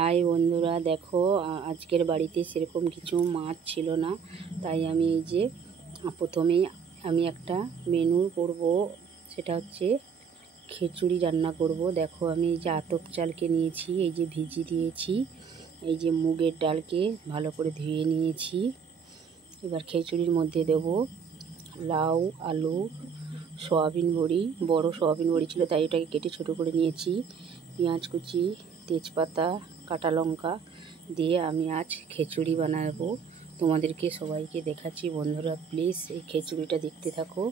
High বন্ধুরা, দেখো আজকের বাড়িতে সেরকম কিছু মাছ ছিল না, তাই আমি এই যে প্রথমেই আমি একটা মেনু করব, সেটা হচ্ছে খিচুড়ি রান্না করব। দেখো আমি এই যে আতপ চালকে নিয়েছি, এই যে ভিজিয়ে দিয়েছি, এই যে মুগের ডালকে ভালো করে ধুয়ে নিয়েছি। এবার খিচুড়ির মধ্যে দেব লাউ, আলু, সয়াবিন বড়ি, বড় সয়াবিন বড়ি ছিল তাই ওটাকে কেটে ছোটো করে নিয়েছি, পেঁয়াজ কুচি, তেজপাতা, কাঁচা লঙ্কা দিয়ে আমি আজ খিচুড়ি বানাবো। তোমাদেরকে সবাইকে দেখাচ্ছি। বন্ধুরা প্লিজ এই খিচুড়িটা দেখতে থাকো।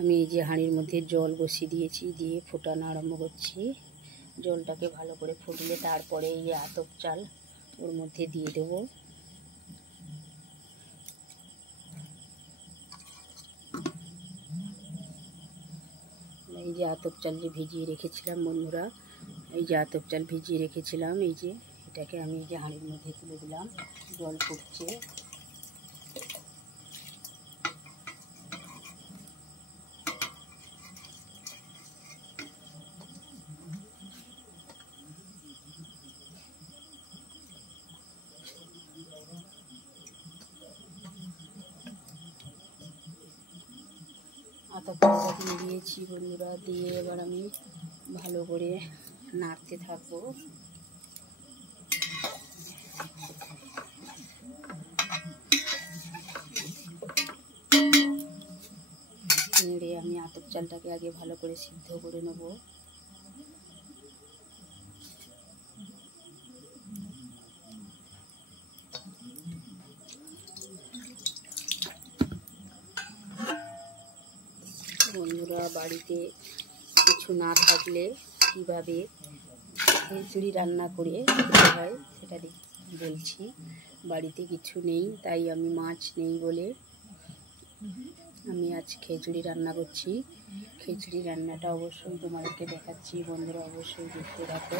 আমি এই যে হাঁড়ির মধ্যে জল বসিয়ে দিয়েছি, দিয়ে ফোটানো আরম্ভ করছি। জলটাকে ভালো করে ফুটলে তারপরে এই আতপ চাল ওর মধ্যে দিয়ে দেবো। এই যে আতপ চাল যে ভিজিয়ে রেখেছিলাম বন্ধুরা, এই যে আতপ চাল ভিজিয়ে রেখেছিলাম, এই যে এটাকে আমি এই যে হাঁড়ির মধ্যে তুলে দিলাম। জল ফুটছে, আতপ চালটা দিয়ে দিয়েছি বন্ধুরা। দিয়ে এবার আমি ভালো করে নাড়তে থাকবো। নেড়ে আমি আতপ চালটাকে আগে ভালো করে সিদ্ধ করে নেব। বন্ধুরা বাড়িতে কিছু না থাকলে কীভাবে খিচুড়ি রান্না করে খেতে হয় সেটা বলছি। বাড়িতে কিছু নেই, তাই আমি মাছ নেই বলে আমি আজ খিচুড়ি রান্না করছি। খিচুড়ি রান্নাটা অবশ্যই তোমাদেরকে দেখাচ্ছি, বন্ধুরা অবশ্যই দেখতে থাকো।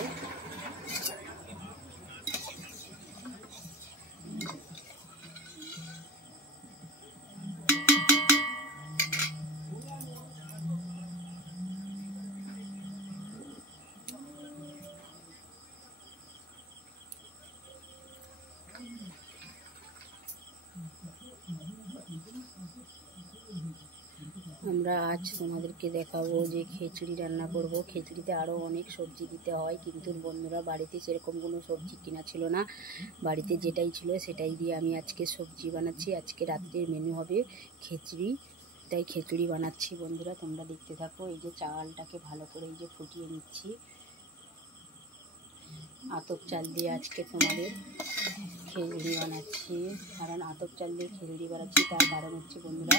আমরা আজ তোমাদেরকে দেখাবো যে খিচুড়ি রান্না করব। খিচুড়িতে আরও অনেক সবজি দিতে হয়, কিন্তু বন্ধুরা বাড়িতে সেরকম কোনো সবজি কিনা ছিল না, বাড়িতে যেটাই ছিল সেটাই দিয়ে আমি আজকে সবজি বানাচ্ছি। আজকে রাত্রের মেনু হবে খিচুড়ি, তাই খিচুড়ি বানাচ্ছি বন্ধুরা, তোমরা দেখতে থাকো। এই যে চালটাকে ভালো করে এই যে ফুটিয়ে নিচ্ছি। আতপ চাল দিয়ে আজকে তোমাদের খিচুড়ি বানাচ্ছি। কারণ আতপ চাল দিয়ে খিচুড়ি বানাচ্ছি তার কারণ হচ্ছে বন্ধুরা,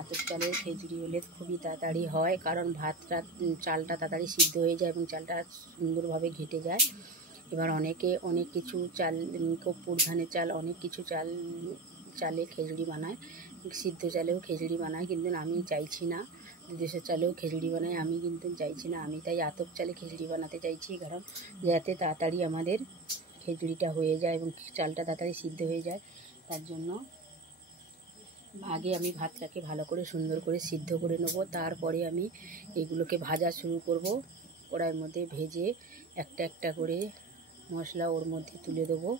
আতপ চালের খিচুড়ি হলে খুবই তাড়াতাড়ি হয়, কারণ চালটা তাড়াতাড়ি সিদ্ধ হয়ে যায় এবং চালটা সুন্দরভাবে ঘেটে যায়। এবার অনেকে অনেক কিছু চাল, কর্পূর ধানের চাল, অনেক কিছু চালে খিচুড়ি বানায়, সিদ্ধ চালেও খিচুড়ি বানায়, কিন্তু আমি চাইছি না দেশের চালেও খিচুড়ি বানাই, আমি কিন্তু চাইছি না। আমি তাই আতপ চালে খিচুড়ি বানাতে চাইছি, কারণ যাতে তাড়াতাড়ি আমাদের খিচুড়িটা হয়ে যায় এবং চালটা তাড়াতাড়ি সিদ্ধ হয়ে যায়। তার জন্য আগে আমি ভাতটাকে ভালো করে সুন্দর করে সিদ্ধ করে নেব, তারপরে আমি এগুলোকে ভাজা শুরু করব। কড়াইয়ের মধ্যে ভেজে একটা একটা করে মশলা ওর মধ্যে তুলে দেবো।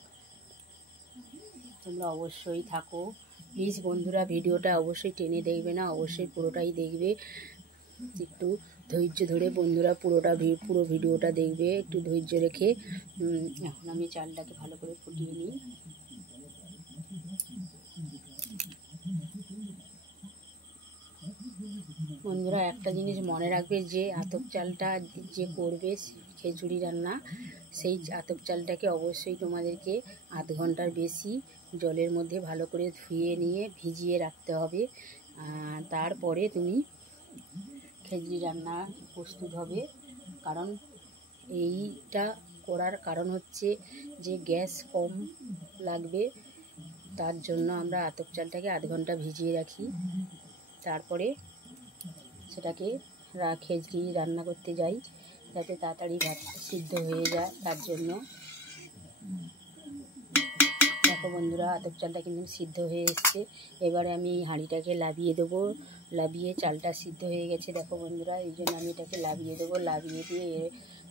তোমরা অবশ্যই থাকো প্লিজ বন্ধুরা, ভিডিওটা অবশ্যই টেনে দেখবে না, অবশ্যই পুরোটাই দেখবে। একটু ধৈর্য ধরে বন্ধুরা পুরো ভিডিওটা দেখবে, একটু ধৈর্য রেখে। এখন আমি চালটাকে ভালো করে ফুটিয়ে নিই। বন্ধুরা একটা জিনিস মনে রাখবে, যে আতপ চালটা যে করবে খিচুড়ি রান্না, সেই আতপ চালটাকে অবশ্যই তোমাদেরকে আধ ঘন্টার বেশি জলের মধ্যে ভালো করে ধুয়ে নিয়ে ভিজিয়ে রাখতে হবে। তারপরে তুমি খিচুড়ি রান্না প্রস্তুত হবে। কারণ এইটা করার কারণ হচ্ছে যে গ্যাস কম লাগবে, তার জন্য আমরা আতপ চালটাকে আধ ঘন্টা ভিজিয়ে রাখি, তারপরে সেটাকে খিচুড়ি রান্না করতে যাই, যাতে তাড়াতাড়ি ভাতটা সিদ্ধ হয়ে যায়। তার জন্য দেখো বন্ধুরা আতপ চালটা কিন্তু সিদ্ধ হয়ে এসছে। এবারে আমি হাঁড়িটাকে লাভিয়ে দেবো, লাবিয়ে চালটা সিদ্ধ হয়ে গেছে দেখো বন্ধুরা। এই জন্য আমি এটাকে লাবিয়ে দেবো। লাবিয়ে দিয়ে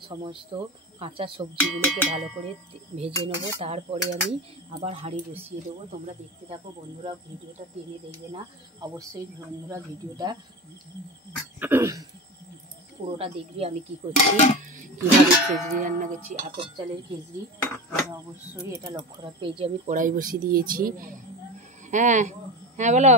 সমস্ত কাঁচা সবজিগুলোকে ভালো করে ভেজে নেবো। তারপরে আমি আবার হাঁড়ি বসিয়ে দেবো। তোমরা দেখতে থাকো বন্ধুরা, ভিডিওটা টেনে দেখবে না, অবশ্যই বন্ধুরা ভিডিওটা পুরোটা দেখবি আমি কি করছি, কীভাবে খেজড়ি রান্না করছি, আতপ চালের খেজড়ি। তোমরা অবশ্যই এটা লক্ষ্য রাখবে। এই যে আমি কড়াই বসিয়ে দিয়েছি। হ্যাঁ হ্যাঁ বলো।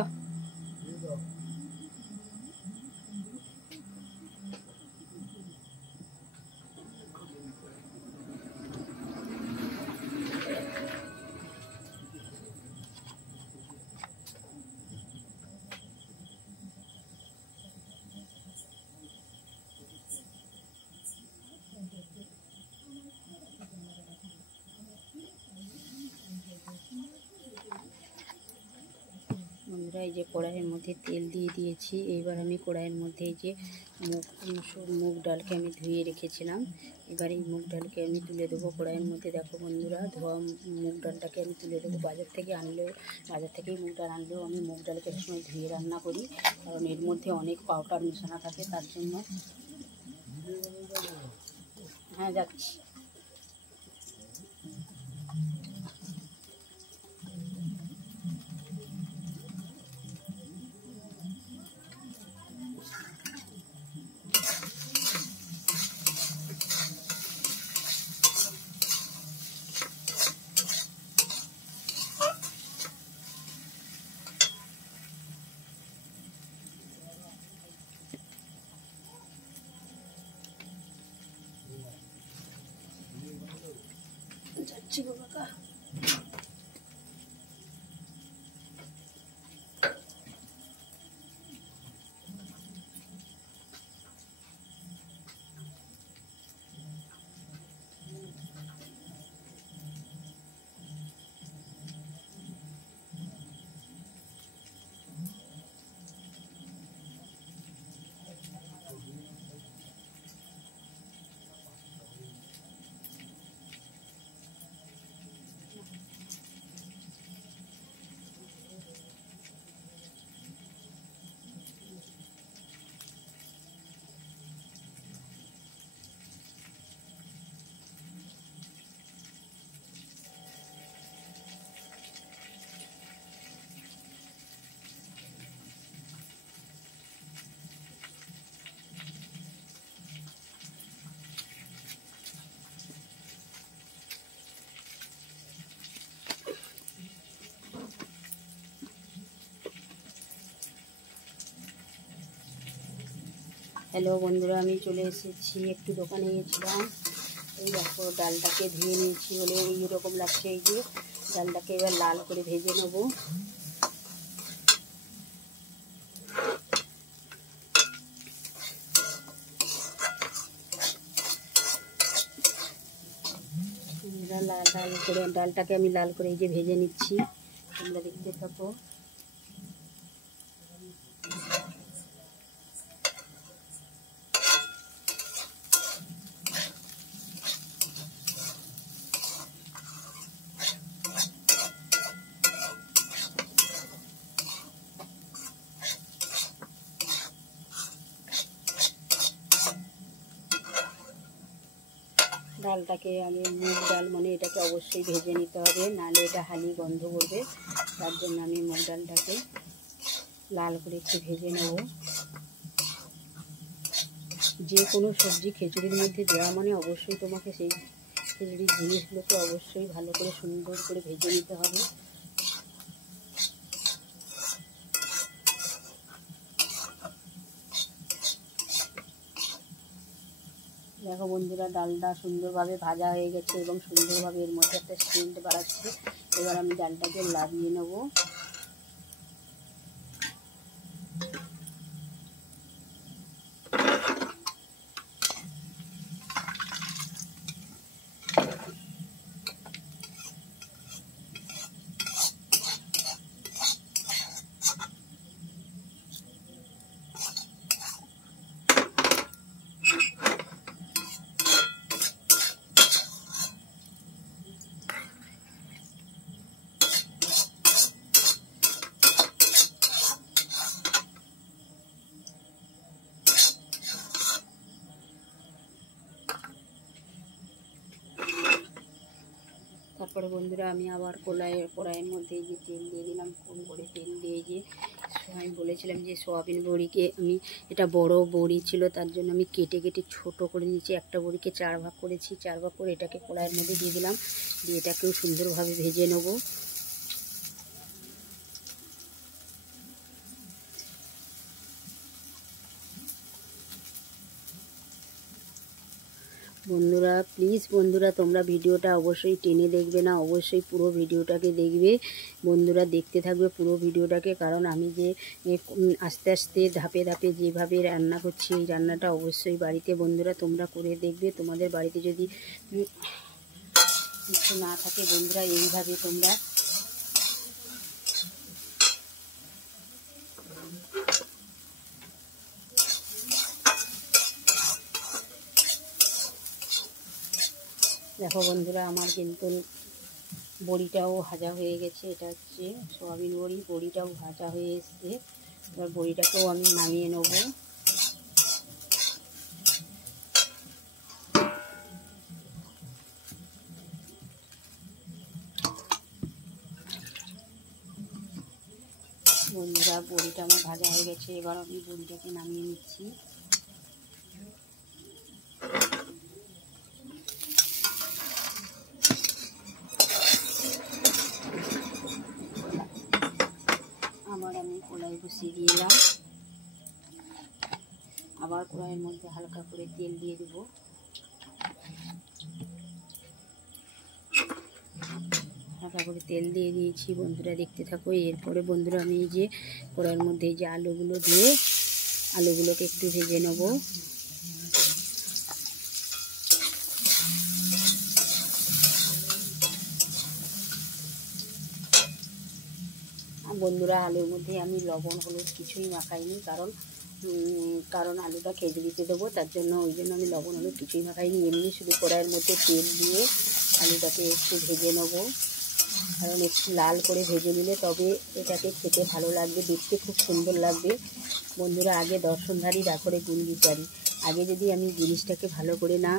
বন্ধুরা এই যে কড়াইয়ের মধ্যে তেল দিয়ে দিয়েছি। এইবার আমি কড়াইয়ের মধ্যে এই যে মুগ ডালকে আমি ধুয়ে রেখেছিলাম, এবার এই মুগ ডালকে আমি তুলে দেবো কড়াইয়ের মধ্যে। দেখো বন্ধুরা, ধোয়া মুগ ডালটাকে আমি তুলে দেবো। বাজার থেকেই মুগ ডাল আনলেও আমি মুগ ডালকে সময় ধুয়ে রান্না করি, কারণ এর মধ্যে অনেক পাউডার মেশানো থাকে, তার জন্য। হ্যাঁ যাচ্ছি। যাচ্ছি গো কাকা। হ্যালো বন্ধুরা, আমি চলে এসেছি, একটু দোকানে গেছিলাম। এই দেখো ডালটাকে ধুয়ে নিয়েছি বলে এইরকম লাগছে। এই যে ডালটাকে এবার লাল করে ভেজে নেব। লাল করে ডালটাকে আমি লাল করে এই যে ভেজে নিচ্ছি, তোমরা দেখতে থাকো। ডালটাকে আমি মুগ ডাল মানে এটাকে অবশ্যই ভেজে নিতে হবে, নাহলে এটা হালি গন্ধ করবে। তার জন্য আমি মুগ ডালটাকে লাল করে একটু ভেজে নেব। যে কোনো সবজি খিচুড়ির মধ্যে দেওয়া মানে অবশ্যই তোমাকে সেই খিচুড়ির জিনিসগুলোকে অবশ্যই ভালো করে সুন্দর করে ভেজে নিতে হবে। দেখো বন্ধুরা, ডালটা সুন্দরভাবে ভাজা হয়ে গেছে এবং সুন্দরভাবে এর মধ্যে একটা সেন্ট বাড়াচ্ছে। এবার আমি ডালটাকে লাভিয়ে নেব। তারপরে বন্ধুরা আমি আবার কড়াইয়ের মধ্যে যে তেল দিয়ে দিলাম, কম করে তেল দিয়ে যে আমি বলেছিলাম যে সোয়াবিন বড়িকে আমি, এটা বড় বড়ি ছিল তার জন্য আমি কেটে কেটে ছোট করে নিয়েছি। একটা বড়িকে 4 ভাগ করেছি, 4 ভাগ করে এটাকে কড়াইয়ের মধ্যে দিয়ে দিলাম, দিয়ে এটাকেও সুন্দরভাবে ভেজে নেব। বন্ধুরা প্লিজ বন্ধুরা তোমরা ভিডিওটা অবশ্যই টেনে দেখবে না, অবশ্যই পুরো ভিডিওটাকে দেখবে বন্ধুরা, দেখতে থাকবে পুরো ভিডিওটাকে, কারণ আমি যে আস্তে আস্তে ধাপে ধাপে যেভাবে রান্না করছি এই রান্নাটা অবশ্যই বাড়িতে বন্ধুরা তোমরা করে দেখবে। তোমাদের বাড়িতে যদি কিছু না থাকে বন্ধুরা এইভাবে তোমরা দেখো বন্ধুরা আমার কিন্তু বড়িটাও ভাজা হয়ে গেছে। এটা হচ্ছে সোয়াবিন বড়ি, বড়িটাও ভাজা হয়ে এসছে। এবার বড়িটাকেও আমি নামিয়ে নেব। বন্ধুরা বড়িটা আমার ভাজা হয়ে গেছে, এবার আমি বড়িটাকে নামিয়ে নিচ্ছি। আবার আমি কড়াই বসিয়ে দিলাম, আবার কড়াইয়ের মধ্যে হালকা করে তেল দিয়ে দেব। হালকা করে তেল দিয়ে দিয়েছি বন্ধুরা, দেখতে থাকো। এরপরে বন্ধুরা আমি এই যে কড়াইয়ের মধ্যে এই যে আলুগুলো দিয়ে আলুগুলোকে একটু ভেজে নেব। বন্ধুরা আলুর মধ্যে আমি লবণ হলুদ কিছুই মাখাইনি, কারণ আলুটা খিচুড়িতে দেবো, তার জন্য ওই জন্য আমি লবণ হলুদ কিছুই মাখাইনি। এমনি শুধু কড়াইয়ের মধ্যে তেল দিয়ে আলুটাকে একটু ভেজে নেব, কারণ একটু লাল করে ভেজে নিলে তবে এটাকে খেতে ভালো লাগবে, দেখতে খুব সুন্দর লাগবে। বন্ধুরা আগে দর্শনধারী করে গুণবিচারী, আগে যদি আমি জিনিসটাকে ভালো করে না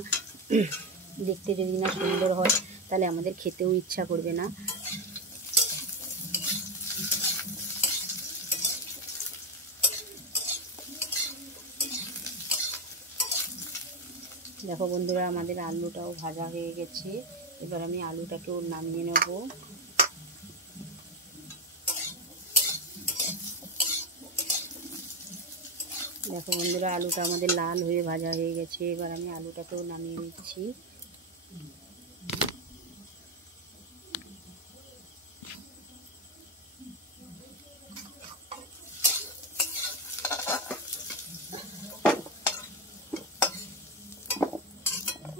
দেখতে যদি না সুন্দর হয় তাহলে আমাদের খেতেও ইচ্ছা করবে না। দেখো বন্ধুরা আমাদের আলুটাও ভাজা হয়ে গেছে, এবার আমি আলুটাকেও নামিয়ে নেব। দেখো বন্ধুরা আলুটা আমাদের লাল হয়ে ভাজা হয়ে গেছে, এবার আমি আলুটাকেও নামিয়ে নিচ্ছি।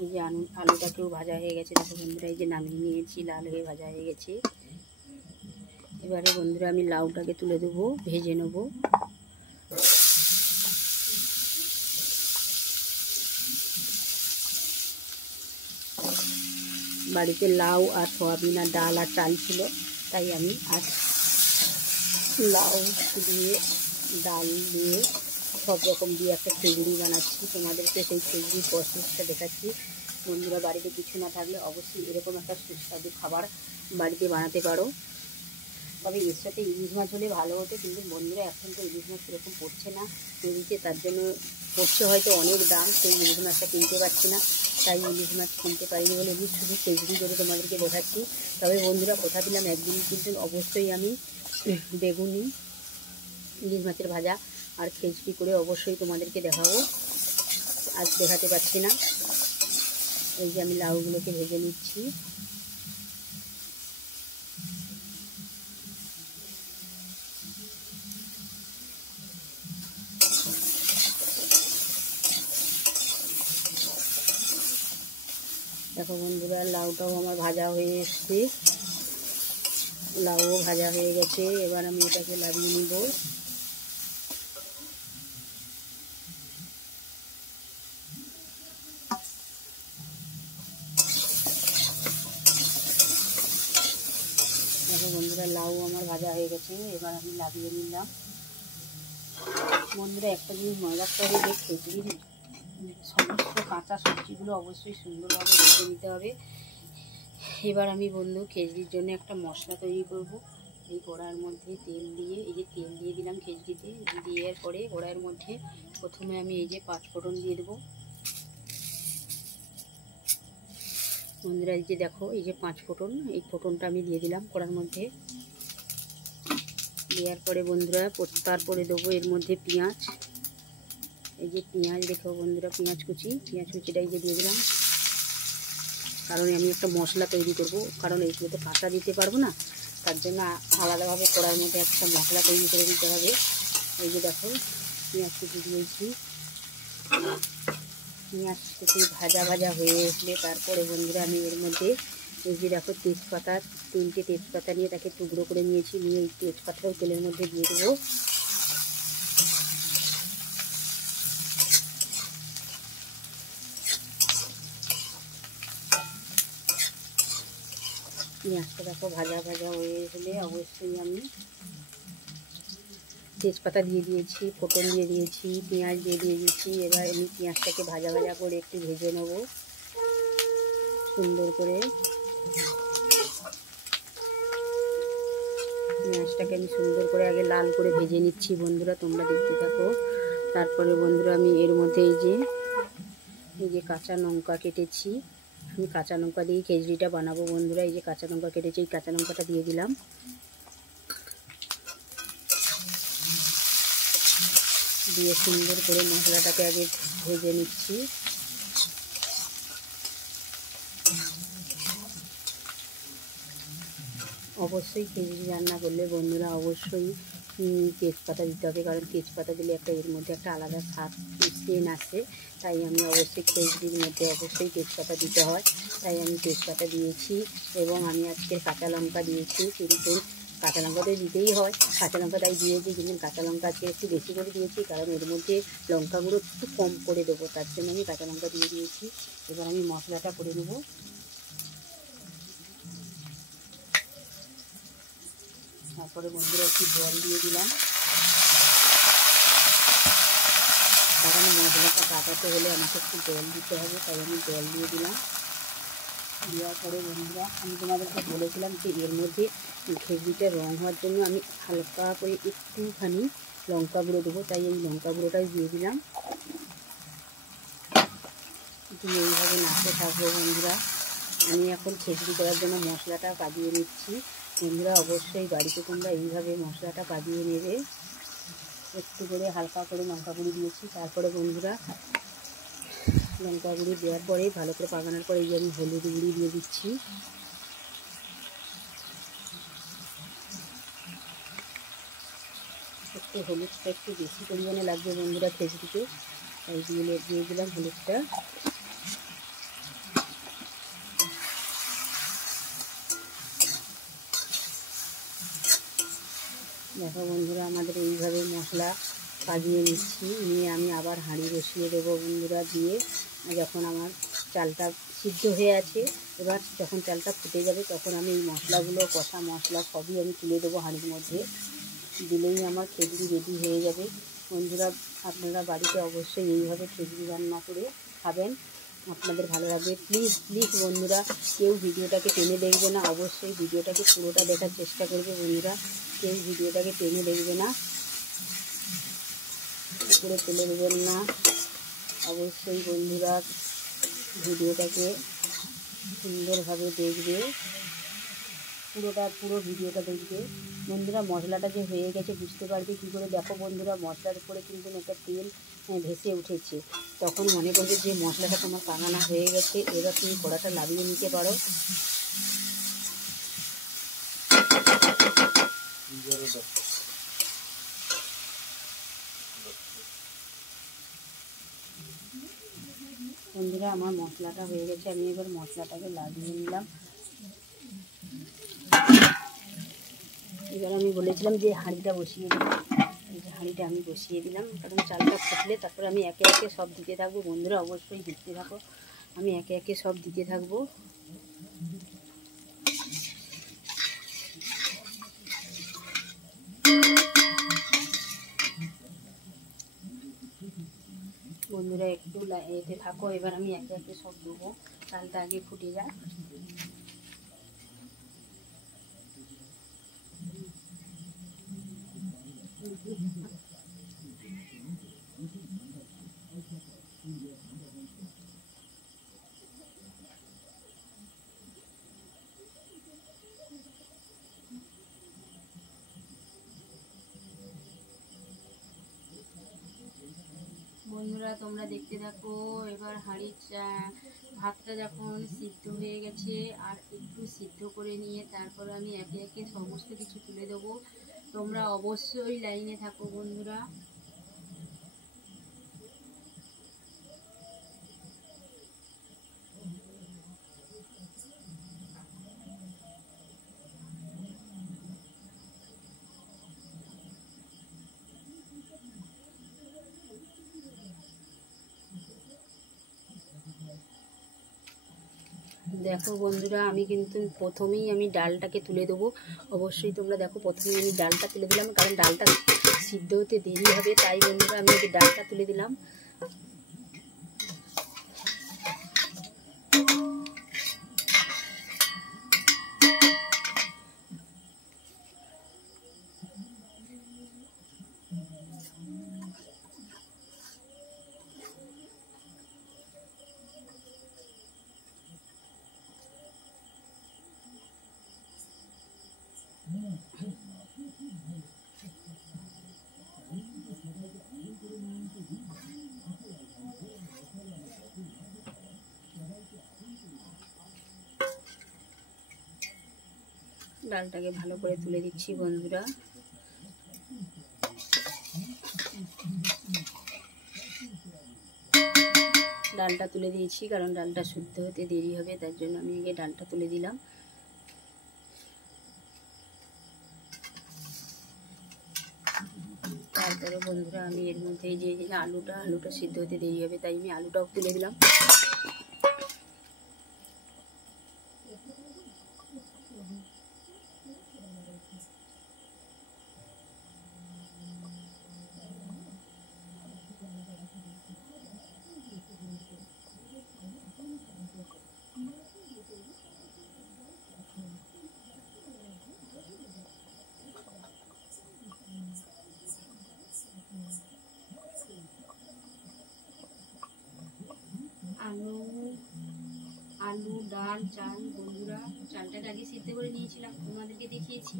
এই যে আলুটাকেও ভাজা হয়ে গেছে। দেখো বন্ধুরা এই যে নামিয়ে নিয়েছি, লাল হয়ে ভাজা হয়ে গেছে। এবারে বন্ধুরা আমি লাউটাকে তুলে দেবো, ভেজে নেব। বাড়িতে লাউ আর সয়াবিন আর ডাল আর চাল ছিল, তাই আমি আজ লাউ দিয়ে ডাল দিয়ে সব রকম দিয়ে একটা খিচুড়ি বানাচ্ছি। তোমাদেরকে সেই খিচুড়ির প্রসেসটা দেখাচ্ছি। বন্ধুরা বাড়িতে কিছু না থাকলে অবশ্যই এরকম একটা সুস্বাদু খাবার বাড়িতে বানাতে পারো। তবে এর সাথে ইলিশ মাছ হলে ভালো হতো, কিন্তু বন্ধুরা এখন তো ইলিশ মাছ সেরকম পড়ছে না নদীতে, তার জন্য পড়ছে হয়তো অনেক দাম, সেই ইলিশ মাছটা কিনতে পারছি না, তাই ইলিশ মাছ কিনতে পারিনি বলে আমি শুধু খিচুড়ি করে তোমাদেরকে দেখাচ্ছি। তবে বন্ধুরা কথা দিলাম একদিন কিন্তু অবশ্যই আমি বেগুনি ইলিশ মাছের ভাজা আর খিচুড়ি করে অবশ্যই তোমাদেরকে দেখাবো, আজ দেখাতে পারছি না। এই যে আমি লাউগুলোকে ভেজে নিচ্ছি। দেখো বন্ধুরা লাউটাও আমার ভাজা হয়ে এসছে, লাউও ভাজা হয়ে গেছে, এবার আমি এটাকে লাগিয়ে নিব। দেখো বন্ধুরা লাউ আমার ভাজা হয়ে গেছে, এবার আমি লাগিয়ে নিলাম। বন্ধুরা একটা জিনিস মনে রাখতে হবে যে খিচুড়ির সমস্ত কাঁচা সবজিগুলো অবশ্যই সুন্দরভাবে ভেজে নিতে হবে, এবার আমি বন্ধু খেজড়ির জন্য একটা মশলা তৈরি করব। এই কড়ার মধ্যে তেল দিয়ে, এই যে তেল দিয়ে দিলাম খেজড়িতে, দেওয়ার পরে কড়াইয়ের মধ্যে প্রথমে আমি এই যে 5 ফোড়ন দিয়ে দেবো। বন্ধুরা এই যে দেখো, এই যে 5 ফোড়ন, এই ফোড়নটা আমি দিয়ে দিলাম কড়ার মধ্যে। দেওয়ার পরে বন্ধুরা তারপরে দেবো এর মধ্যে পেঁয়াজ। এই যে পেঁয়াজ দেখো বন্ধুরা, পেঁয়াজ কুচিটা এই যে দিয়ে দিলাম। কারণ আমি একটা মশলা তৈরি করব, কারণ এইগুলো তো কাঁচা দিতে পারবো না, তার জন্য আলাদাভাবে কড়ার মধ্যে একটা মশলা তৈরি করে দিতে হবে। এই যে দেখো পেঁয়াজ কুচি দিয়েছি। পেঁয়াজ কুচি ভাজা ভাজা হয়ে আসলে তারপরে বন্ধুরা আমি এর মধ্যে এই যে দেখো তেজপাতা, 3টে তেজপাতা নিয়ে তাকে টুকরো করে নিয়েছি, নিয়ে এই তেজপাতাটাও তেলের মধ্যে দিয়ে দেবো। পেঁয়াজটা দেখো ভাজা ভাজা হয়ে গেলে অবশ্যই আমি তেজপাতা দিয়ে দিয়েছি, ফোড়ন দিয়ে দিয়েছি, পেঁয়াজ দিয়ে দিয়েছি। এবার আমি পেঁয়াজটাকে ভাজা ভাজা করে একটু ভেজে নেব সুন্দর করে। পেঁয়াজটাকে আমি সুন্দর করে আগে লাল করে ভেজে নিচ্ছি বন্ধুরা, তোমরা দেখতে থাকো। তারপরে বন্ধুরা আমি এর মধ্যে এই যে কাঁচা লঙ্কা কেটেছি, আমি কাঁচা লঙ্কা দিয়ে খেজড়িটা বানাবো বন্ধুরা। এই যে কাঁচা লঙ্কা কেটেছি, এই কাঁচা লঙ্কাটা দিয়ে দিলাম। দিয়ে সুন্দর করে মশলাটাকে আগে ভেজে নিচ্ছি। অবশ্যই খেজড়ি রান্না করলে বন্ধুরা অবশ্যই তেজপাতা দিতে হবে, কারণ তেজপাতা দিলে একটা এর মধ্যে একটা আলাদা স্বাদ সেন্ট আসে। তাই আমি অবশ্যই খেজড়ির মধ্যে অবশ্যই তেজপাতা দিতে হয়, তাই আমি তেজপাতা দিয়েছি। এবং আমি আজকে কাঁচা লঙ্কা দিয়েছি, কিন্তু কাঁচা লঙ্কা তো দিতেই হয়, কাঁচা লঙ্কা তাই দিয়েছি, কিন্তু কাঁচা লঙ্কা আজকে একটু বেশি করে দিয়েছি, কারণ এর মধ্যে লঙ্কা গুঁড়ো একটু কম করে দেবো, তার জন্য আমি কাঁচা লঙ্কা দিয়ে দিয়েছি। এবার আমি মশলাটা করে নেবো। তারপরে বন্ধুরা একটু জল দিয়ে দিলাম, কারণ মশলাটা কাটাতে হলে আমাকে একটু জল দিতে হবে, তাই আমি জল দিয়ে দিলাম। দেওয়ার পরে বন্ধুরা আমি তোমাদেরকে বলেছিলাম যে এর মধ্যে খেজড়িটা রং হওয়ার জন্য আমি হালকা করে একটুখানি লঙ্কা গুঁড়ো দেবো, তাই এই লঙ্কা গুঁড়োটাই দিয়ে দিলাম। দিয়ে এইভাবে নাড়তে থাকবো বন্ধুরা। আমি এখন খেজড়ি করার জন্য মশলাটা কাজিয়ে নিচ্ছি বন্ধুরা। অবশ্যই বাড়িতে তোমরা এইভাবে মশলাটা কাজিয়ে নেবে। একটু করে হালকা করে লঙ্কা গুঁড়ি দিয়েছি। তারপরে বন্ধুরা লঙ্কা গুঁড়ি দেওয়ার পরে ভালো করে পাকানোর পরে এই যে আমি হলুদ গুঁড়ি দিয়ে দিচ্ছি। একটু হলুদটা একটু বেশি পরিমাণে লাগবে বন্ধুরা খেজড়িতে, তাই দিয়ে দিলাম হলুদটা। দেখো বন্ধুরা আমাদের এইভাবে মশলা কাজিয়ে নিচ্ছি, নিয়ে আমি আবার হাঁড়ি বসিয়ে দেবো বন্ধুরা। দিয়ে যখন আমার চালটা সিদ্ধ হয়ে আছে, এবার যখন চালটা ফুটে যাবে তখন আমি এই মশলাগুলো, কষা মশলা সবই আমি তুলে দেবো হাঁড়ির মধ্যে। দিলেই আমার খেজড়ি রেডি হয়ে যাবে বন্ধুরা। আপনারা বাড়িতে অবশ্যই এইভাবে খেজড়ি রান্না করে খাবেন, আপনাদের ভালো লাগবে। প্লিজ প্লিজ বন্ধুরা কেউ ভিডিওটাকে টেনে দেখবে না, অবশ্যই ভিডিওটাকে পুরোটা দেখার চেষ্টা করবে বন্ধুরা। কেউ ভিডিওটাকে টেনে দেখবে না, উপরে তুলে দেবেন না। অবশ্যই বন্ধুরা ভিডিওটাকে সুন্দরভাবে দেখবে, পুরো ভিডিওটা দেখবে বন্ধুরা। মশলাটা যে হয়ে গেছে বুঝতে পারবে কী করে, দেখো বন্ধুরা মশলার উপরে কিন্তু একটা তেল ভেসে উঠেছে, তখন মনে করবে যে মশলাটা তোমার কাঁচানো হয়ে গেছে। এবার তুমি কড়াটা নামিয়ে নিতে পারো। বন্ধুরা আমার মশলাটা হয়ে গেছে, আমি এবার মশলাটাকে লাগিয়ে নিলাম। এবার আমি বলেছিলাম যে হাঁড়িটা বসিয়ে দিলাম, এই যে হাঁড়িটা আমি বসিয়ে দিলাম, কারণ চালটা ফুটলে তারপরে আমি একে একে সব দিতে থাকবো বন্ধুরা। অবশ্যই দেখতে থাকো, আমি একে একে সব দিতে থাকবো। বন্ধুরা একটু এতে থাকো, এবার আমি একে একে সব দেবো। চালটা আগে ফুটে যায়। বন্ধুরা তোমরা দেখতে থাকো। এবার হাঁড়ির ভাতটা যখন সিদ্ধ হয়ে গেছে আর একটু সিদ্ধ করে নিয়ে তারপর আমি একে একে সমস্ত কিছু তুলে দেবো। তোমরা অবশ্যই লাইনে থাকো বন্ধুরা। দেখো বন্ধুরা, আমি কিন্তু প্রথমেই আমি ডালটাকে তুলে দেবো। অবশ্যই তোমরা দেখো, প্রথমেই আমি ডালটা তুলে দিলাম, কারণ ডালটা সিদ্ধ হতে দেরি হবে, তাই বন্ধুরা আমি ডালটা তুলে দিলাম। ডালটাকে ভালো করে তুলে দিচ্ছি বন্ধুরা। ডালটা তুলে দিয়েছি, কারণ ডালটা শুদ্ধ হতে দেরি হবে, তার জন্য আমি আগে ডালটা তুলে দিলাম। তারপরে বন্ধুরা আমি এর মধ্যে যে আলুটা সিদ্ধ হতে দেরি হবে, তাই আমি আলুটাও তুলে দিলাম। আলু ডাল চাল বন্ধুরা, চালটাকে আগে সিদ্ধ করে নিয়েছিলাম, তোমাদেরকে দেখিয়েছি।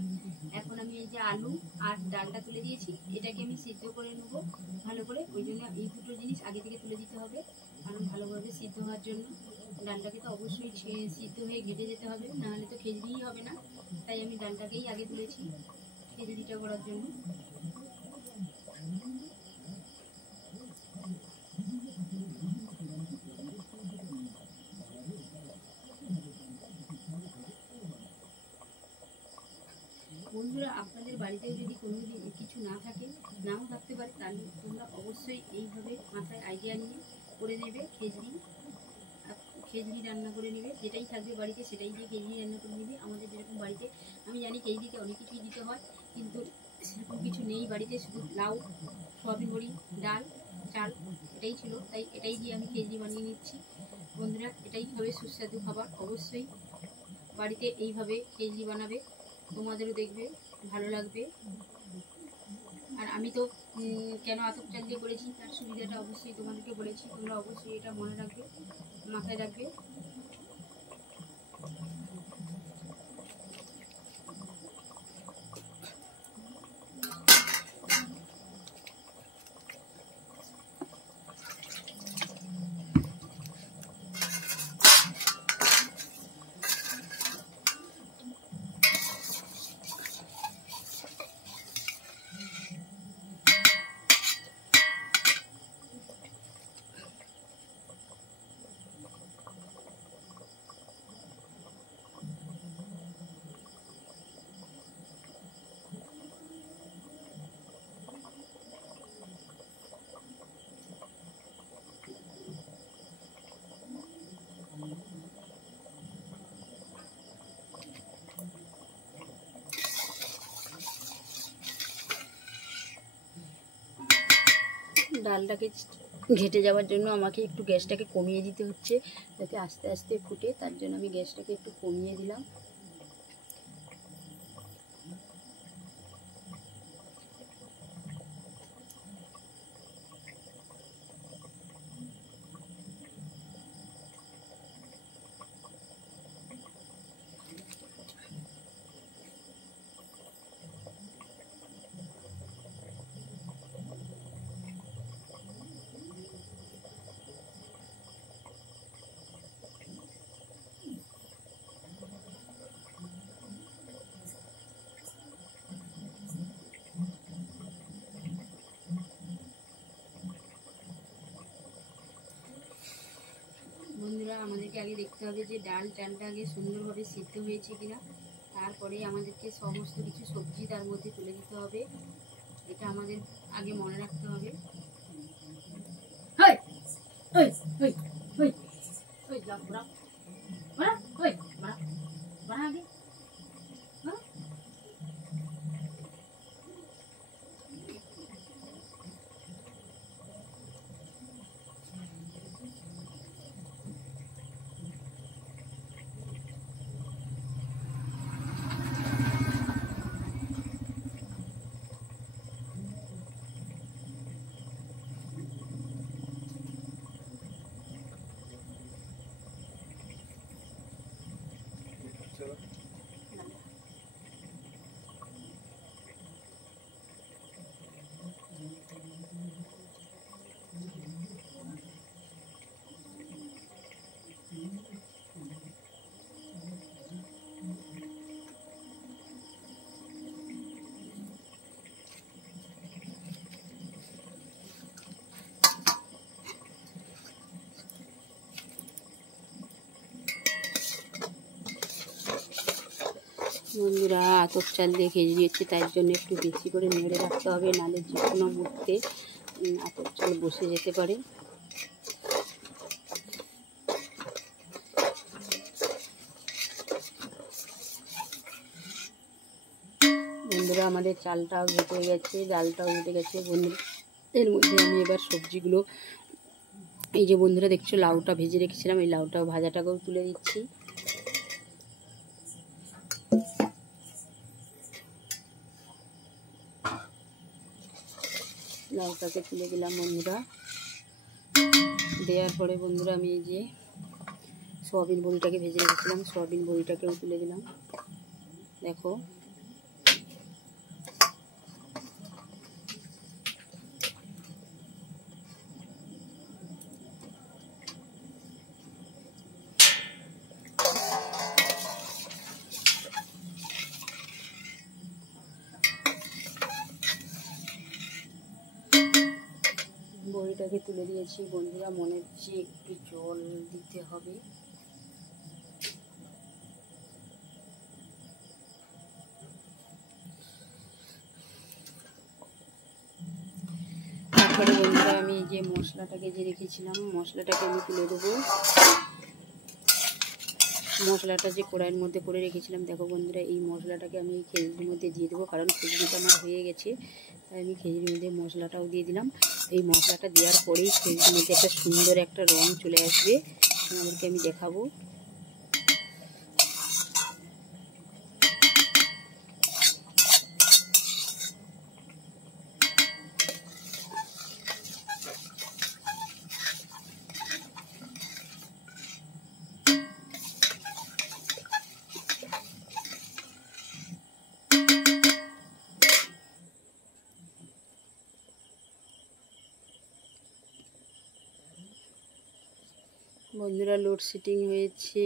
এখন আমি এই যে আলু আর ডালটা তুলে দিয়েছি, এটাকে আমি সিদ্ধ করে নেবো ভালো করে। ওই জন্য এই দুটো জিনিস আগে থেকে তুলে দিতে হবে, কারণ ভালোভাবে সিদ্ধ হওয়ার জন্য। ডালটাকে তো অবশ্যই সিদ্ধ হয়ে ঘেটে যেতে হবে, নাহলে তো খিচুড়িই হবে না। তাই আমি ডালটাকেই আগে তুলেছি খিচুড়িটা করার জন্য। বন্ধুরা, আপনাদের বাড়িতে যদি কোনো কিছু না থাকে, নাও থাকতে পারে, তাহলে তোমরা অবশ্যই এইভাবে মাথায় আইডিয়া নিয়ে করে নেবে। খেজড়ি রান্না করে নেবে, যেটাই থাকবে বাড়িতে সেটাই দিয়ে খেজড়ি রান্না করে নেবে। আমাদের যেরকম বাড়িতে, আমি জানি খেজড়িতে অনেক কিছুই দিতে হয়, কিন্তু সেরকম কিছু নেই বাড়িতে, শুধু লাউ, সয়াবিন বড়ি, ডাল, চাল, এটাই ছিল, তাই এটাই দিয়ে আমি খেজড়ি বানিয়ে নিচ্ছি। বন্ধুরা, এটাই হবে সুস্বাদু খাবার। অবশ্যই বাড়িতে এইভাবে খেজড়ি বানাবে, তোমাদেরও দেখবে ভালো লাগবে। আর আমি তো কেন আতপ চাল দিয়ে করেছি তার সুবিধাটা অবশ্যই তোমাদেরকে বলেছি, তোমরা অবশ্যই এটা মনে রাখবে, মাথায় রাখবে। ডালটাকে ঘেটে যাওয়ার জন্য আমাকে একটু গ্যাসটাকে কমিয়ে দিতে হচ্ছে, যাতে আস্তে আস্তে ফুটে, তার জন্য আমি গ্যাসটাকে একটু কমিয়ে দিলাম। আমাদেরকে আগে দেখতে হবে যে ডালটা আগে সুন্দরভাবে সিদ্ধ হয়েছে কিনা, তারপরে আমাদেরকে সমস্ত কিছু সবজি তার মধ্যে তুলে দিতে হবে। এটা আমাদের আগে মনে রাখতে হবে। বন্ধুরা, আতপ চাল দিয়ে খেজুরি হচ্ছে, তার জন্য একটু বেশি করে নেড়ে রাখতে হবে, নাহলে যে কোনো মুহূর্তে আতপ চাল বসে যেতে পারে। বন্ধুরা, আমাদের চালটাও ঘেটে গেছে, ডালটাও ঘেটে গেছে। বন্ধুরা, এর মধ্যে আমি এবার সবজিগুলো, এই যে বন্ধুরা দেখছো লাউটা ভেজে রেখেছিলাম, এই লাউটাও ভাজাটাকেও তুলে দিচ্ছি। লাউটাকে তুলে দিলাম বন্ধুরা। দেওয়ার পরে বন্ধুরা আমি এই যে সয়াবিন বড়িটাকে ভেজে রেখেছিলাম, সয়াবিন বড়িটাকেও তুলে দিলাম। দেখো বড়িটাকে তুলে দিয়েছি বন্ধুরা। মনে হচ্ছে একটু জল দিতে হবে। তারপরে বন্ধুরা আমি যে মশলাটাকে যে রেখেছিলাম, মশলাটাকে আমি তুলে দেবো। মশলাটা যে কড়াইয়ের মধ্যে করে রেখেছিলাম, দেখো বন্ধুরা এই মশলাটাকে আমি এই খেজুরির মধ্যে দিয়ে দেবো, কারণ খেজুরিটা আমার হয়ে গেছে। তাই আমি খেজুরির মধ্যে মশলাটাও দিয়ে দিলাম। এই মশলাটা দেওয়ার পরেই খেজুরির মধ্যে একটা সুন্দর একটা রং চলে আসবে, তোমাদেরকে আমি দেখাবো। বন্ধুরা, লোডশেডিং হয়েছে।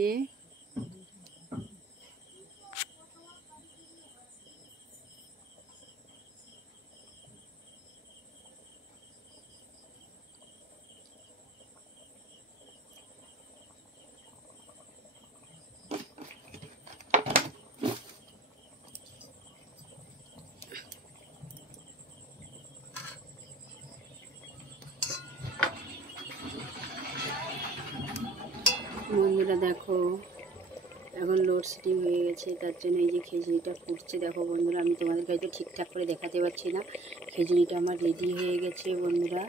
বন্ধুরা দেখো এখন লোডশেডিং হয়ে গেছে, তার জন্য এই যে খেজুরিটা ফুটছে। দেখো বন্ধুরা, আমি তোমাদের কাছে ঠিকঠাক করে দেখাতে পারছি না। খেজুরিটা আমার রেডি হয়ে গেছে বন্ধুরা।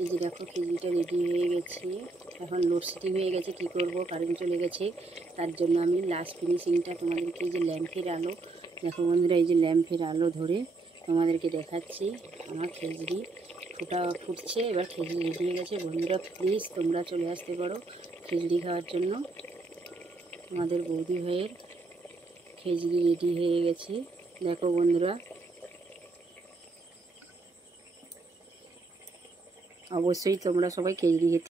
এই যে দেখো খেজুরিটা রেডি হয়ে গেছে। এখন লোডশেডিং হয়ে গেছে, কি করব, কারেন্ট চলে গেছে। তার জন্য আমি লাস্ট ফিনিশিংটা তোমাদেরকে, এই যে ল্যাম্পের আলো, দেখো বন্ধুরা এই যে ল্যাম্পের আলো ধরে তোমাদেরকে দেখাচ্ছি আমার খেজুরি ফুটছে। এবার খেজুরি রেডি হয়ে গেছে। বন্ধুরা প্লিজ তোমরা চলে আসতে পারো খেজুরি খাওয়ার জন্য। আমাদের বৌদি ভাইয়ের খেজুরি রেডি হয়ে গেছে। দেখো বন্ধুরা, অবশ্যই তোমরা সবাই খেজুরি খেতে